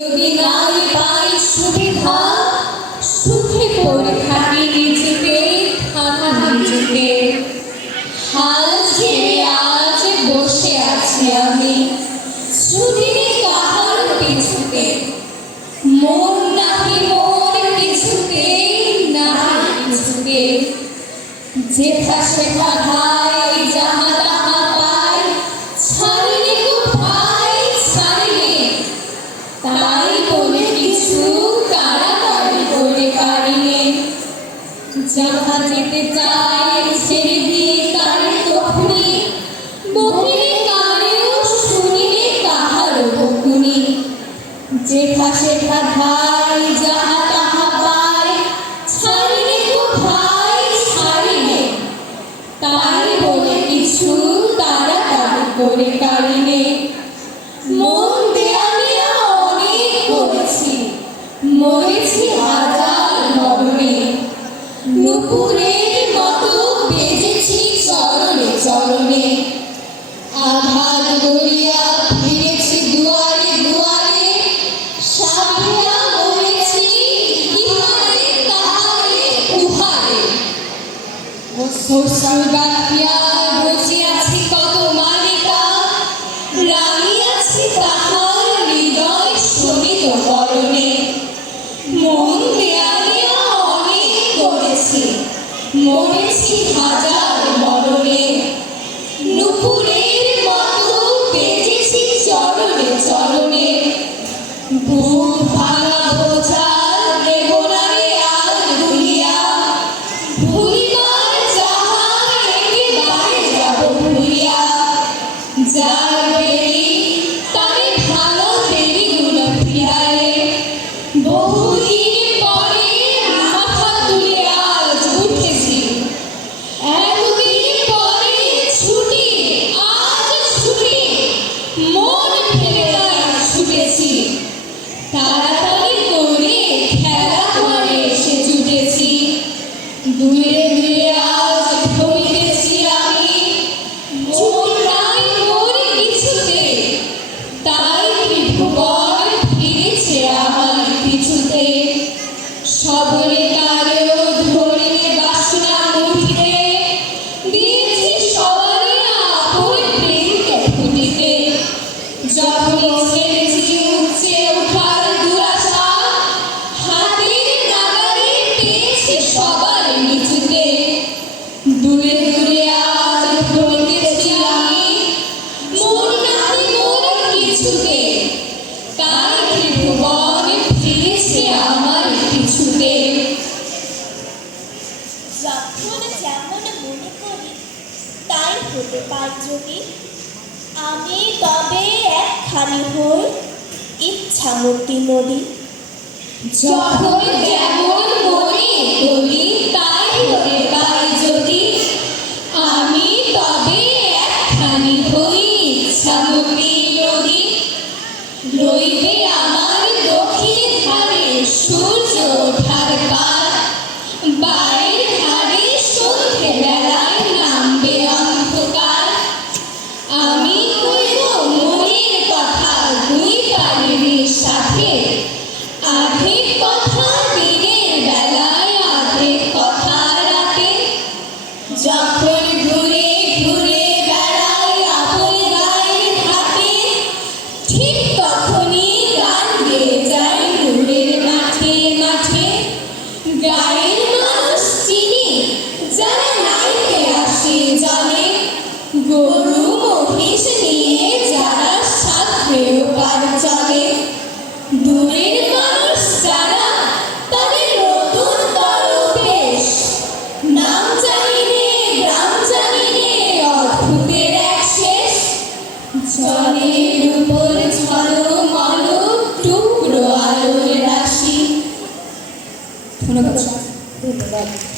যদি নাই পাই সুবিধা সুখে পড়ে থাকি নিজেকে থাকা নিজেকে হাল ছেড়ে আজ বসে আছি আমি ছুটি কাহার পিছুতে মন নাহি মোর কিছুতে নাহি কিছুতে যেথা সেথা ঠাই যাহা তাহা পাই ছাড়িলে কোথায় ছাড়িলে তাই বলে কিছু কাড়াকাড়ি করে কাড়িলে যাহা যেতে চাই ছেড়ে দিয়ে কারে তখনই বকিলে কারেও শুনিলে কাহারও বকুনি যেথা সেথা ঠাই যাহা তাহা পাই ছাড়িলে কোথায় ছাড়িলে তাই বলে কিছু তাড়াতাড়ি করে কাড়িলে মন দেয়া নেয়া অনেক করেছি মরেছি হাজার মরণে নুপুরের মতো বেজেছি চরণে চরণে আঘাত গড়িয়া ফিরেছি দুয়ারে দুয়ারে সাবিয়া মরেছি ইহারে তাহারে উহারে অশ্রু গাথিয়া বসিয়াছি কত মালিকা রাঙিয়াছি তাহার হৃদয় শোভিত করণে মন দেয়া নেয়া অনেক করেছি মরেছি হাজার মরণে নুপুরের মতো বেজেছি চরণে চরণে বুক ভাঙা বোঝা দেব না রে আজ দুলিয়া ভুলিবার যাহা একেবারে যাব ভুলিয়া যার দেরি তারে ভালো দেরি গুলো ফিরায়ে বহুদিন পরে মাথা তুলে আজ উঠেছি এতদিন পরে ছুটি আজ ছুটি মন ফেলে তাই ছুটেছি তাড়াতাড়ি করে খেলা করে এসে জুটেছি দূরে দূরে আজ ভ্রমিতেছি আমি মন নাই মোর কিছুতে তাই ত্রিভুবন ফিরেছে আমার পিছুতে সবরে কারেও ধরিয়ে বাসনা মুঠিতে দিয়েছি সবারই আপন প্রেমকে ফুটিতে যখনই ছেড়েছি উঠছে ওঠার দুরাশা হাতের নাগারে পেয়েছি সবার নিচুতে দূরে দূরে আজ ভ্রমিতেছি আমি মন নাহি মোর কিছুতে তাই ত্রিভুবন ফিরেছে আমার পিছুতে যখন যেমন মনে করি তাই হতে পার যদি আমি তবে একখানি হই ইচ্ছামতী নদী যখন যেমন মনে করি তাই হতে পাই যদি আমি তবে একখানি হই ইচ্ছামতী নদী রইবে আমার দক্ষিণ ধারে সূর্য ওঠার পার বাড়ির ধারে সন্ধে বেলায় নামবে অন্ধকার আমি কইব মনের কথা দুই পারের সাথে আধেক কথা দিনের বেলায় আধেক কথা রাতে যখন ঘুরে ঘুরে বেড়াই আপন গায়ের হাতে ঠিক তখনই গান গেয়ে যায় দূরের মাঠে মাঠে গায়ের মানুষ চিনি যারা নাইতে আসে জলে গরু মহিষ নিয়ে যারা সাথেও পার চলে দূরের মানুষ যারা তাদের নতুন তরবেশ নাম জানিনে গ্রাম জানিনে অদ্ভুতের এক শেষ জলের উপর ঝলমল টুকরো আলোর রাশি ধন্যবাদ।